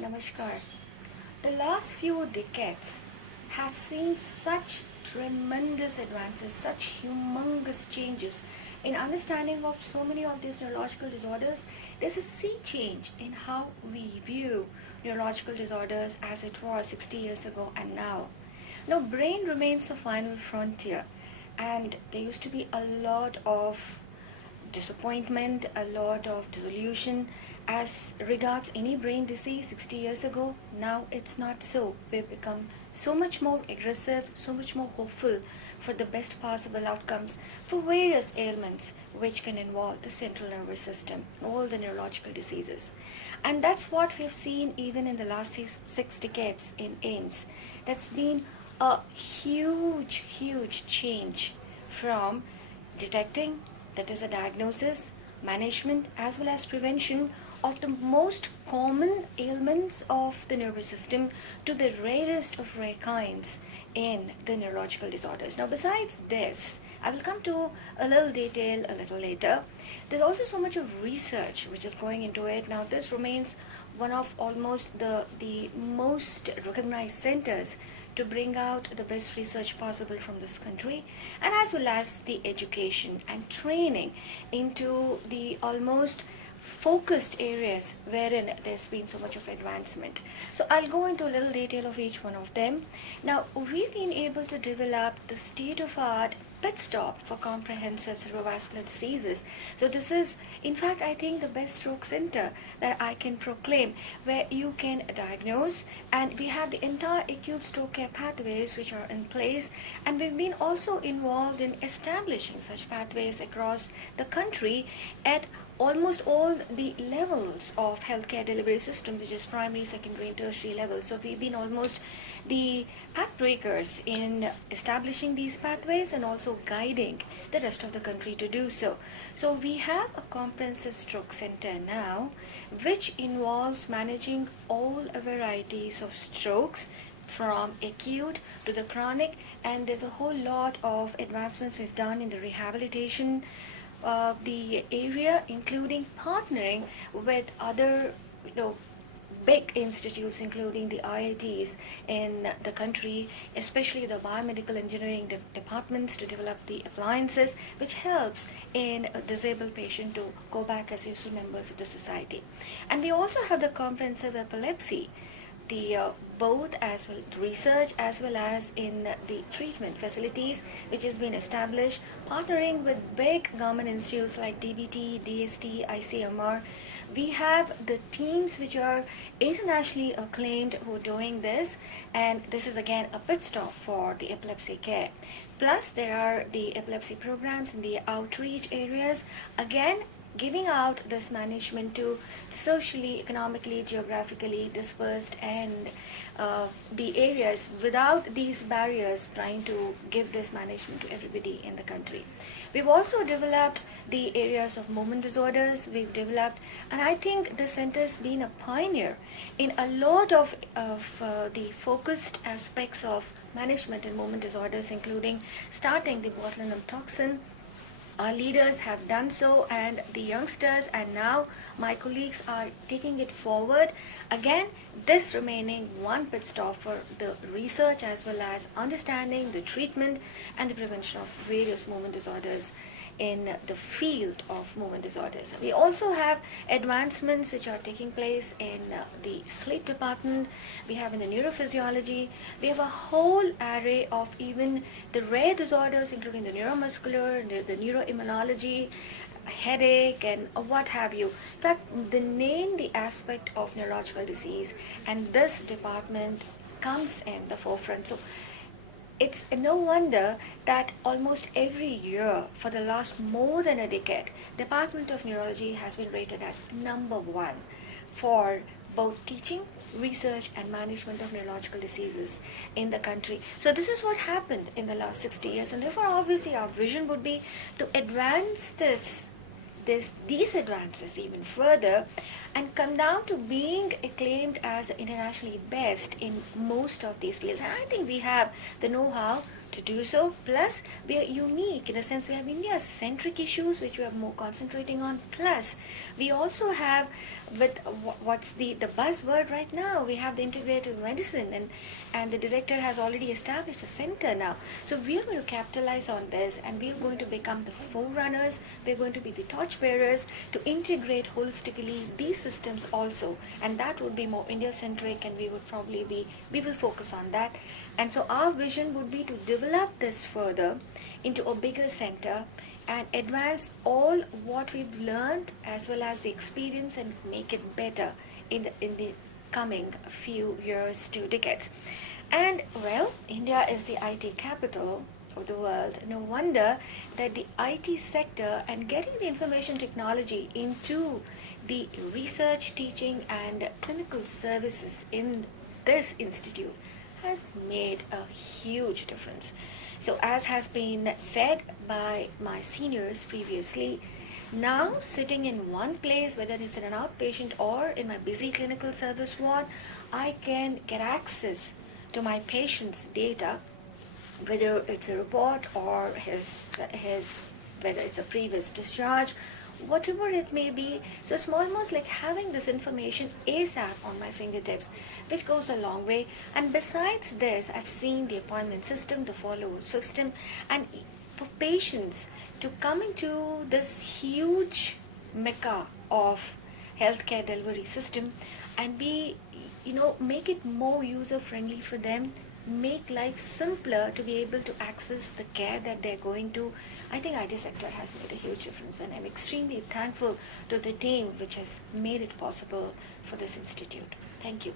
Namaskar. The last few decades have seen such tremendous advances, such humongous changes in understanding of so many of these neurological disorders. There's a sea change in how we view neurological disorders as it was 60 years ago and now. Now, brain remains the final frontier, and there used to be a lot of disappointment, a lot of disillusion as regards any brain disease 60 years ago. Now it's not so. We've become so much more aggressive, so much more hopeful for the best possible outcomes for various ailments which can involve the central nervous system, all the neurological diseases. And that's what we've seen even in the last six decades in AIIMS. That's been a huge change from detecting, that is a diagnosis, management, as well as prevention of the most common ailments of the nervous system to the rarest of rare kinds in the neurological disorders. Now, besides this, I will come to a little detail a little later. There's also so much of research which is going into it. Now, this remains one of almost the most recognized centers to bring out the best research possible from this country, and as well as the education and training into the almost focused areas wherein there's been so much of advancement. So I'll go into a little detail of each one of them. Now, we've been able to develop the state-of-art pit stop for comprehensive cerebrovascular diseases. So this is, in fact, I think the best stroke center that I can proclaim, where you can diagnose, and we have the entire acute stroke care pathways which are in place, and we've been also involved in establishing such pathways across the country at almost all the levels of healthcare delivery system, which is primary, secondary, and tertiary levels. So we've been almost the path breakers in establishing these pathways and also guiding the rest of the country to do so. So we have a comprehensive stroke center now, which involves managing all varieties of strokes from acute to the chronic, and there's a whole lot of advancements we've done in the rehabilitation the area, including partnering with other big institutes, including the IITs in the country, especially the biomedical engineering departments, to develop the appliances which helps in a disabled patient to go back as useful members of the society. And we also have the comprehensive epilepsy, the both as well research as well as in the treatment facilities which has been established, partnering with big government institutes like DBT, DST, ICMR. We have the teams which are internationally acclaimed who are doing this, and this is again a pit stop for the epilepsy care. Plus there are the epilepsy programs in the outreach areas, again giving out this management to socially, economically, geographically dispersed and the areas without these barriers, trying to give this management to everybody in the country. We've also developed the areas of movement disorders. We've developed, and I think the center's been a pioneer in a lot of the focused aspects of management in movement disorders, including starting the botulinum toxin. Our leaders have done so, and the youngsters and now my colleagues are taking it forward. Again, this remaining one pit stop for the research as well as understanding the treatment and the prevention of various movement disorders in the field of movement disorders. We also have advancements which are taking place in the sleep department. We have in the neurophysiology. We have a whole array of even the rare disorders, including the neuromuscular, the neuroimmunology, headache, and what have you. In fact, the name, the aspect of neurological disease, and this department comes in the forefront. So it's no wonder that almost every year for the last more than a decade, Department of Neurology has been rated as number one for both teaching, research, and management of neurological diseases in the country. So this is what happened in the last 60 years, and therefore obviously our vision would be to advance these advances even further and come down to being acclaimed as internationally best in most of these fields. And I think we have the know-how to do so. Plus, we are unique in the sense we have India-centric issues which we are more concentrating on. Plus, we also have, with what's the buzzword right now, we have the integrative medicine, and the director has already established a center now. So we are going to capitalize on this, and we are going to become the forerunners. We are going to be the torchbearers to integrate holistically these systems also, and that would be more India-centric, and we will focus on that. And so our vision would be to develop this further into a bigger center and advance all what we've learned as well as the experience and make it better in the coming few years to decades. And well, India is the IT capital of the world. No wonder that the IT sector and getting the information technology into the research, teaching, and clinical services in this institute has made a huge difference. So, as has been said by my seniors previously, now sitting in one place, whether it's in an outpatient or in my busy clinical service ward, I can get access to my patient's data, whether it's a report or his whether it's a previous discharge, whatever it may be. So it's almost like having this information ASAP on my fingertips, which goes a long way. And besides this, I've seen the appointment system, the follow system, and for patients to come into this huge mecca of healthcare delivery system and be, make it more user friendly for them, make life simpler to be able to access the care that they're going to. I think IT sector has made a huge difference, and I'm extremely thankful to the team which has made it possible for this institute. Thank you.